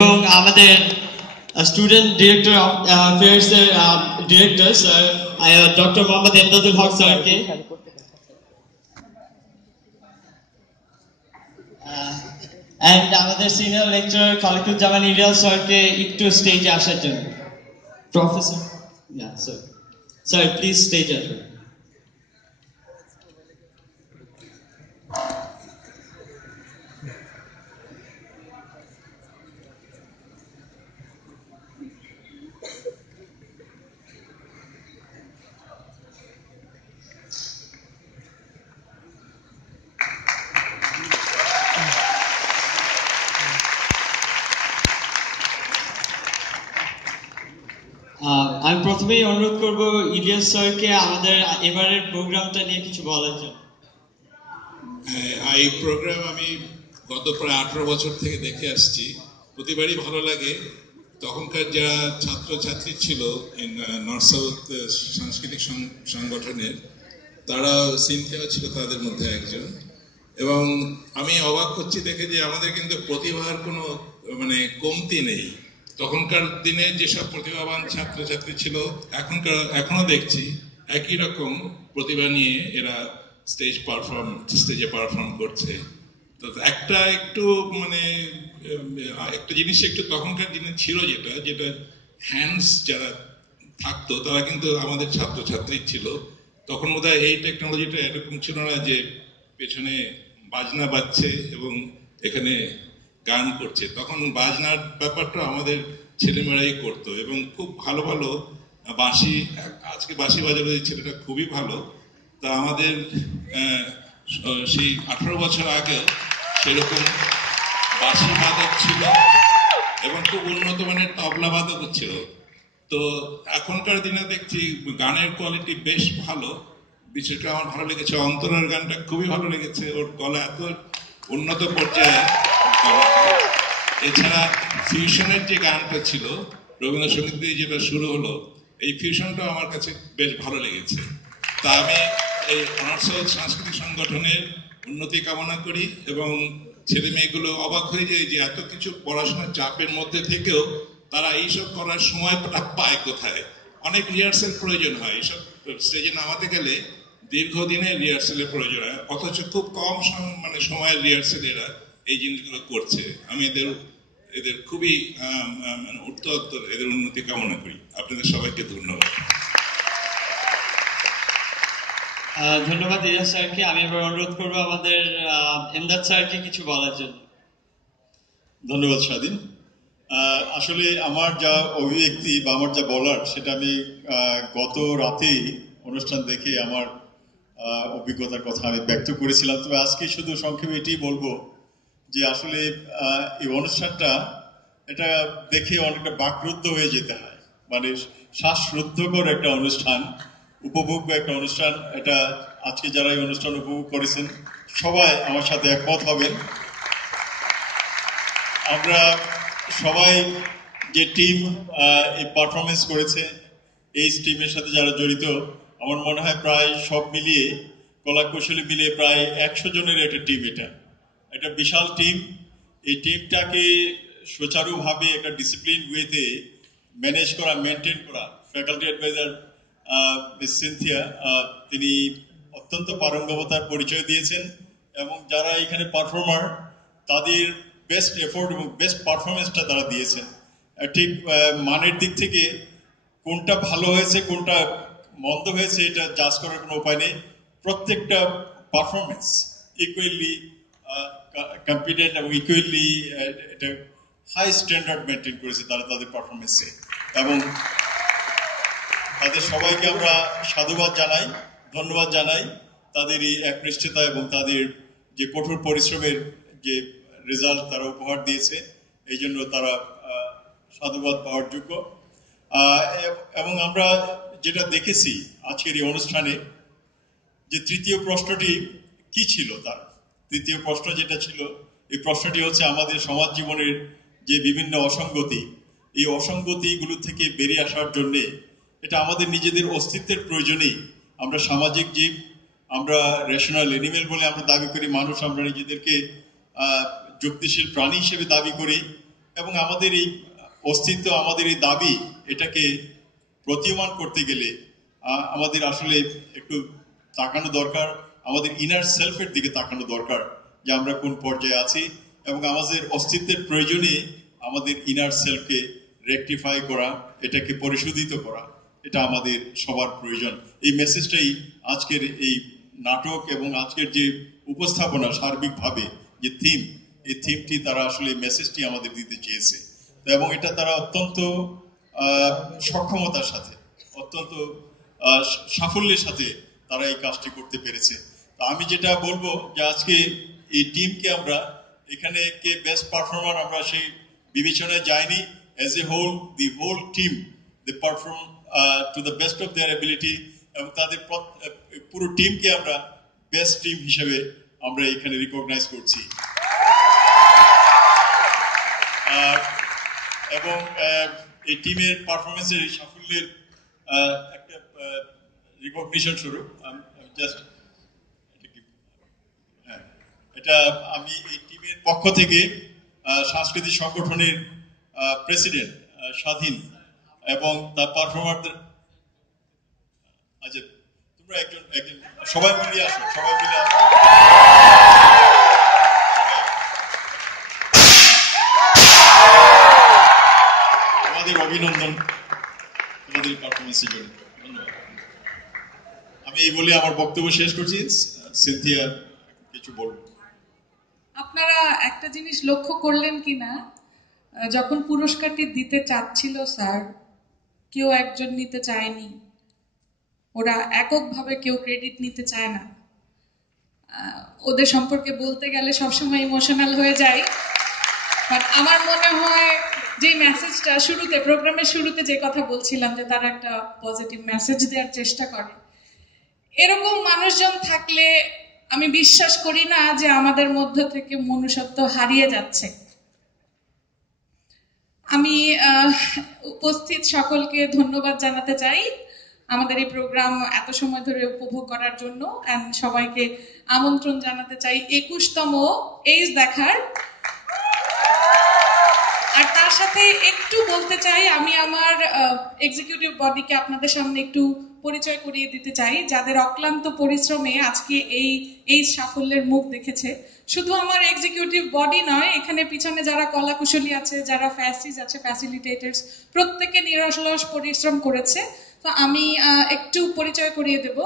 এবং আমাদের student director affairs এর director sir doctor Mohammad Emdadul Haque স্যারকে, এন্ড আমাদের সিনিয়র লেকচারার খালিকুজ্জামান ইলিয়াস স্যারকে একটু স্টেজে আসার জন্য। প্রফেসর, স্যার প্লিজ স্টেজে আসুন। আমি প্রথমেই অনুরোধ করব ইলিয়াস স্যারকে আমাদের এবারের প্রোগ্রামটা নিয়ে কিছু বলার জন্য। এই প্রোগ্রাম আমি গত প্রায় 18 বছর থেকে দেখে আসছি, প্রতিবারই ভালো লাগে। তখনকার যারা ছাত্রছাত্রী ছিল নর্থ সাউথ সাংস্কৃতিক সংগঠনের, তারা সিনথিয়া ছিল তাদের মধ্যে একজন, এবং আমি অবাক হচ্ছি দেখে যে আমাদের কিন্তু প্রতিভার কোনো কমতি নেই। তখনকার দিনে যেসব প্রতিভাবান ছাত্রছাত্রী ছিল এখনো দেখছি একই রকম প্রতিভা নিয়ে এরা স্টেজে পারফর্ম করছে। তো একটা জিনিস একটু তখনকার দিনে ছিল, যেটা হ্যান্ডস যারা থাকতো তারা কিন্তু আমাদের ছাত্রছাত্রী ছিল। তখন বোধহয় এই টেকনোলজিটা এরকম ছিল না যে পেছনে বাজনা বাজছে এবং এখানে গান করছে। তখন বাজনার ব্যাপারটা আমাদের ছেলেমেয়েরাই করতো, এবং খুব ভালো ভালো বাঁশি, আজকে বাঁশি বাজানো এই ছেলেটা খুবই ভালো। তা আমাদের সেই 18 বছর আগে সেরকম বাঁশি বাদক ছিল এবং খুব উন্নত মানের তবলা বাদক ছিল। তো এখনকার দিনে দেখছি গানের কোয়ালিটি বেশ ভালো। বিশেষ করে আমার ভালো লেগেছে অন্তরার গানটা, খুবই ভালো লেগেছে। ওর গলা এত উন্নত পর্যায়ে। এছাড়া ফিউশনের যে গানটা ছিল রবীন্দ্রসঙ্গীত দিয়ে যেটা শুরু হলো, এই ফিউশনটা আমার কাছে বেশ ভালো লেগেছে। তা আমি এই নর্থ সাউথ সাংস্কৃতিক সংগঠনের উন্নতি কামনা করি, এবং ছেলে মেয়েগুলো অবাক হয়ে যায় যে এত কিছু পড়াশোনার চাপের মধ্যে থেকেও তারা এইসব করার সময় পায় কোথায়। অনেক রিহার্সেল প্রয়োজন হয়, এইসব স্টেজে নামাতে গেলে দীর্ঘদিনের রিহার্সেলের প্রয়োজন হয়, অথচ খুব কম সময়ের রিহার্সেল এরা এই জিনিসগুলো করছে। আমি এদের খুবই উত্তর এদের উন্নতি কামনা করি। আপনাদের সবাইকে ধন্যবাদ। ধন্যবাদ ইলিয়াস স্যারকে। আমি এবার অনুরোধ করবো আমাদের এমদাদ স্যারকে কিছু বলার জন্য। ধন্যবাদ স্বাধীন। আসলে আমার যা অভিব্যক্তি বা আমার যা বলার, সেটা আমি গত রাতেই অনুষ্ঠান দেখে আমার অভিজ্ঞতার কথা আমি ব্যক্ত করেছিলাম। তবে আজকে শুধু সংক্ষেপে এটাই বলবো যে আসলে এই অনুষ্ঠানটা এটা দেখে অনেকটা বাকরুদ্ধ হয়ে যেতে হয়, শ্বাসরুদ্ধকর একটা অনুষ্ঠান, উপভোগ্য একটা অনুষ্ঠান। এটা আজকে যারা এই অনুষ্ঠান উপভোগ করেছেন সবাই আমার সাথে একমত হবেন। আমরা সবাই যে টিম এই পারফরমেন্স করেছে, এই টিমের সাথে যারা জড়িত, আমার মনে হয় প্রায় সব মিলিয়ে কলা কৌশলী মিলিয়ে প্রায় 100 জনের একটা টিম। এটা বিশাল টিম। এই টিমটাকে সুচারুভাবে একটা ডিসিপ্লিন ওয়েতে ম্যানেজ করা, মেনটেন করা, ফ্যাকাল্টি অ্যাডভাইজার মিস সিনথিয়া তিনি অত্যন্ত পারঙ্গমতার পরিচয় দিয়েছেন, এবং যারা এখানে পারফর্মার তাদের বেস্ট এফোর্ট এবং বেস্ট পারফরমেন্সটা তারা দিয়েছেন। ঠিক মানের দিক থেকে কোনটা ভালো হয়েছে কোনটা মন্দ হয়েছে এটা জাজ করার কোনো উপায় নেই। প্রত্যেকটা পারফরমেন্স ইকুয়ালি কম্পিটেন্ট এবং ইকুয়ালি এটা হাই স্ট্যান্ডার্ড মেনটেন করেছে তারা তাদের পারফরমেন্সে, এবং তাদের সবাইকে আমরা সাধুবাদ জানাই, ধন্যবাদ জানাই। তাদের এই একনিষ্ঠতা এবং তাদের যে কঠোর পরিশ্রমের যে রেজাল্ট তারা উপহার দিয়েছে, এই জন্য তারা সাধুবাদ পাওয়ার যোগ্য। এবং আমরা যেটা দেখেছি আজকের এই অনুষ্ঠানে, যে তৃতীয় প্রশ্নটি কি ছিল, তার তৃতীয় প্রশ্ন যেটা ছিল, এই প্রশ্নটি হচ্ছে আমাদের সমাজ জীবনের যে বিভিন্ন অসঙ্গতি, এই অসঙ্গতিগুলো থেকে বেরিয়ে আসার জন্যে এটা আমাদের নিজেদের অস্তিত্বের প্রয়োজনেই। আমরা সামাজিক জীব, আমরা রেশনাল এনিমেল বলে আমরা দাবি করি মানুষ, আমরা নিজেদেরকে যুক্তিশীল প্রাণী হিসেবে দাবি করি, এবং আমাদের এই অস্তিত্ব, আমাদের এই দাবি, এটাকে প্রতীয়মান করতে গেলে আমাদের আসলে একটু তাকানো দরকার, আমাদের ইনার সেলফের দিকে তাকানো দরকার যে আমরা কোন পর্যায়ে আছি, এবং আমাদের অস্তিত্বের প্রয়োজনে আমাদের ইনার সেলফকে রেকটিফাই করা, এটাকে পরিশোধিত করা, এটা আমাদের সবার প্রয়োজন। এই মেসেজটাই আজকের এই নাটক এবং আজকের যে উপস্থাপনা সার্বিকভাবে যে থিম, এই থিমটি তারা আসলে মেসেজটি আমাদের দিতে চেয়েছে, এবং এটা তারা অত্যন্ত সক্ষমতার সাথে, অত্যন্ত সাফল্যের সাথে তারা এই কাজটি করতে পেরেছে। তো আমি যেটা বলবো যে আজকে এই টিমকে আমরা এখানে কে বেস্ট পারফর্মার আমরা সেই বিবেচনায় যাইনি, as a whole the whole team they perform to the best of their ability, এবং তাদের পুরো টিমকে আমরা বেস্ট টিম হিসেবে আমরা এখানে রিকগনাইজ করছি। এবং এই টিমের পারফরমেন্সের এই সাফল্যের একটা রিকগনিশন স্বরূপ জাস্ট এটা আমি এই টিমের পক্ষ থেকে সাংস্কৃতিক সংগঠনের প্রেসিডেন্ট স্বাধীন এবং তার পারফর্মারদের, আচ্ছা তোমরা একজন সবাই মিলে আসো, সবাই মিলে আসো। আমাদের অভিনন্দন তোমাদের পারফরমেন্সের জন্য, ধন্যবাদ। আমি এই বলে আমার বক্তব্য শেষ করছি। সিনথিয়া কিছু বলবো। আপনারা একটা জিনিস লক্ষ্য করলেন কিনা, যখন পুরস্কারটি দিতে চাচ্ছিল স্যার, কেউ একজন নিতে চায়নি, ওরা এককভাবে কেউ ক্রেডিট নিতে চায় না। ওদের সম্পর্কে বলতে গেলে সবসময় ইমোশনাল হয়ে যায়। বাট আমার মনে হয় যে মেসেজটা শুরুতে, প্রোগ্রামের শুরুতে যে কথা বলছিলাম যে তারা একটা পজিটিভ মেসেজ দেওয়ার চেষ্টা করে, এরকম মানুষজন থাকলে আমি বিশ্বাস করি না যে আমাদের মধ্য থেকে মনুষ্যত্ব হারিয়ে যাচ্ছে। আমি উপস্থিত সকলকে ধন্যবাদ জানাতে চাই আমাদের এই প্রোগ্রাম এত সময় ধরে উপভোগ করার জন্য, এন্ড সবাইকে আমন্ত্রণ জানাতে চাই 21তম এইজ দেখার। আর তার সাথে একটু বলতে চাই, আমি আমার এক্সিকিউটিভ বডিকে আপনাদের সামনে একটু পরিচয় করিয়ে দিতে চাই, যাদের অক্লান্ত পরিশ্রমে আজকে এই সাফল্যের মুখ দেখেছে। শুধু আমার এক্সিকিউটিভ বডি নয়, এখানে পিছনে যারা কলাকুশলী আছে, যারা ফ্যাসিস আছে, ফ্যাসিলিটেটরস, প্রত্যেকে নিরলস পরিশ্রম করেছে। তো আমি একটু পরিচয় করিয়ে দেব।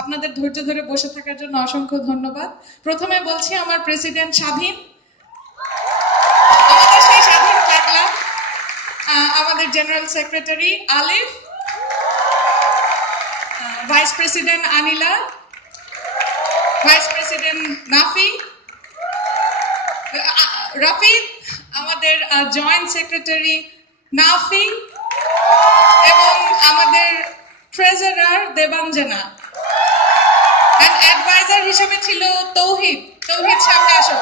আপনাদের ধৈর্য ধরে বসে থাকার জন্য অসংখ্য ধন্যবাদ। প্রথমে বলছি আমার প্রেসিডেন্ট স্বাধীন, আমাদের সেই স্বাধীন পাগলা, আমাদের জেনারেল সেক্রেটারি আলিফ, ভাইস প্রেসিডেন্ট আনিলা, ভাইস প্রেসিডেন্ট নাফি, রাফিদ, আমাদের জয়েন্ট সেক্রেটারি নাফি, এবং আমাদের ট্রেজারার দেবাঞ্জনা, এন্ড অ্যাডভাইজার হিসেবে ছিল তৌহিদ। তৌহিদ সামনে আসো।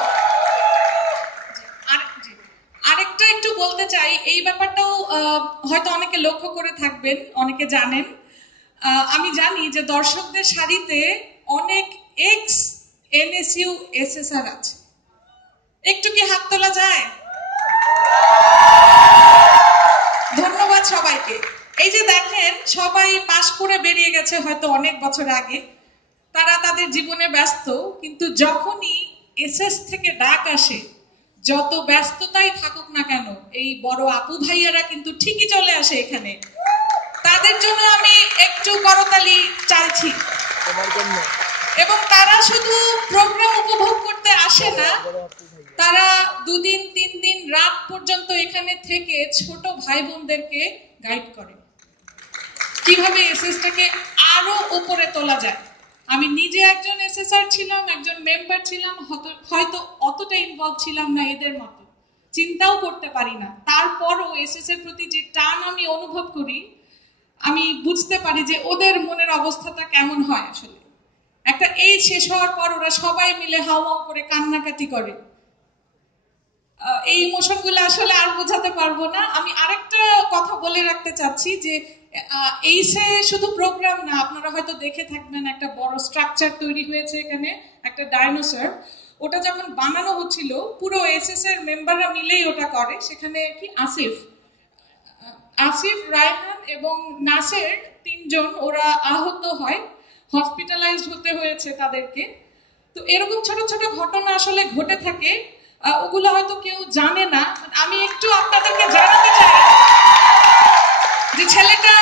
আরেকটা একটু বলতে চাই, এই ব্যাপারটাও হয়তো অনেকে লক্ষ্য করে থাকবেন, অনেকে জানেন। আমি জানি যে দর্শকদের সারিতে অনেক এক্স এনএসইউ এসএসআর আছে। একটু কি হাত তোলা যায়? ধন্যবাদ সবাইকে। এই যে দেখেন, সবাই পাশ করে বেরিয়ে গেছে হয়তো অনেক বছর আগে, তারা তাদের জীবনে ব্যস্ত, কিন্তু যখনই এসএস থেকে ডাক আসে, যত ব্যস্ততাই থাকুক না কেন, এই বড় আপু ভাইয়ারা কিন্তু ঠিকই চলে আসে এখানে। তাদের জন্য আমি একটু করতালি চাইছি। এবং তারা শুধু প্রোগ্রাম উপভোগ করতে আসে না, তারা 2 দিন 3 দিন রাত পর্যন্ত এখানে থেকে ছোট ভাই বোনদেরকে গাইড করে কিভাবে এসএসটাকে আরো উপরে তোলা যায়। আমি নিজে একজন এসএসআর ছিলাম, একজন মেম্বার ছিলাম, হয়তো অতটা ইনভলভ ছিলাম না এদের মতো, চিন্তাও করতে পারি না। তারপরও এসএস এর প্রতি যে টান আমি অনুভব করি, আমি বুঝতে পারি যে ওদের মনের অবস্থাটা কেমন হয়। আসলে একটা এই শেষ হওয়ার পর ওরা সবাই মিলে হাওয়া করে কান্নাকাটি করে। এই ইমোশনগুলো আসলে আর বোঝাতে পারবো না। আমি আরেকটা কথা বলে রাখতে চাচ্ছি যে এইসে শুধু প্রোগ্রাম না, আপনারা হয়তো দেখে থাকবেন একটা বড় স্ট্রাকচার তৈরি হয়েছে এখানে, একটা ডাইনোসর। ওটা যখন বানানো হচ্ছিল পুরো এসএস এর মেম্বাররা মিলেই ওটা করে। সেখানে কি আসিফ, রায়হান এবং নাসের তিনজন ওরা আহত হয়, হসপিটালাইজড হতে হয়েছে তাদেরকে। তো এরকম ছোট ছোট ঘটনা আসলে ঘটে থাকে, ওগুলো হয়তো কেউ জানে না। আমি একটু আপনাদেরকে জানাতে চাই যে ছেলেটা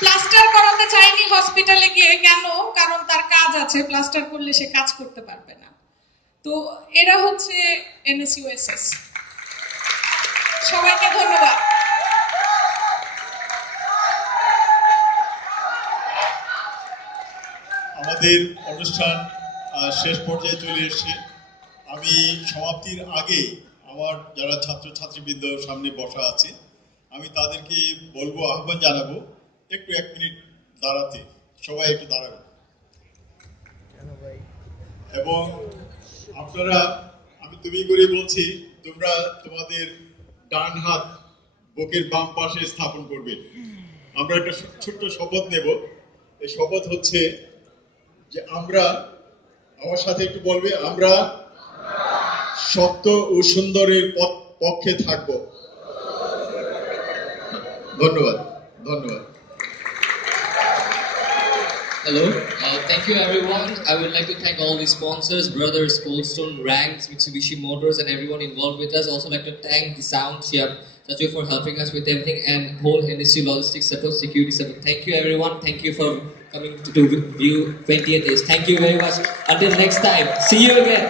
প্লাস্টার করাতে চাইনি হসপিটালে গিয়ে, কেন? কারণ তার কাজ আছে, প্লাস্টার করলে সে কাজ করতে পারবে না। তো এরা হচ্ছে এনএসইউএসএস। সবাইকে ধন্যবাদ। আমাদের অনুষ্ঠান শেষ পর্যায়ে চলে এসেছে। আমি সমাপ্তির আগে আমার যারা ছাত্রছাত্রীবৃন্দ সামনে বসা আছে, আমি তাদেরকে বলবো, আহ্বান জানাবো একটু 1 মিনিট দাঁড়াতে। সবাই একটু দাঁড়াবেন এবং আপনারা, আমি তুমি করে বলছি, তোমরা তোমাদের ডান হাত বুকের বাম পাশে স্থাপন করবে। আমরা একটা ছোট্ট শপথ নেব। এই শপথ হচ্ছে যে আমরা, আমার সাথে একটু বলবে, আমরা সত্য ও সুন্দরের পক্ষে থাকব। ধন্যবাদ, ধন্যবাদ। Hello, thank you everyone. I would like to thank all the sponsors, Brothers, Coldstone, Ranks, Mitsubishi Motors, and everyone involved with us. Also like to thank the sound chef, Chachu, for helping us with everything, and whole NSU Logistics Support Security Support. Thank you everyone. Thank you for coming to view 20th days. Thank you very much. Until next time, see you again.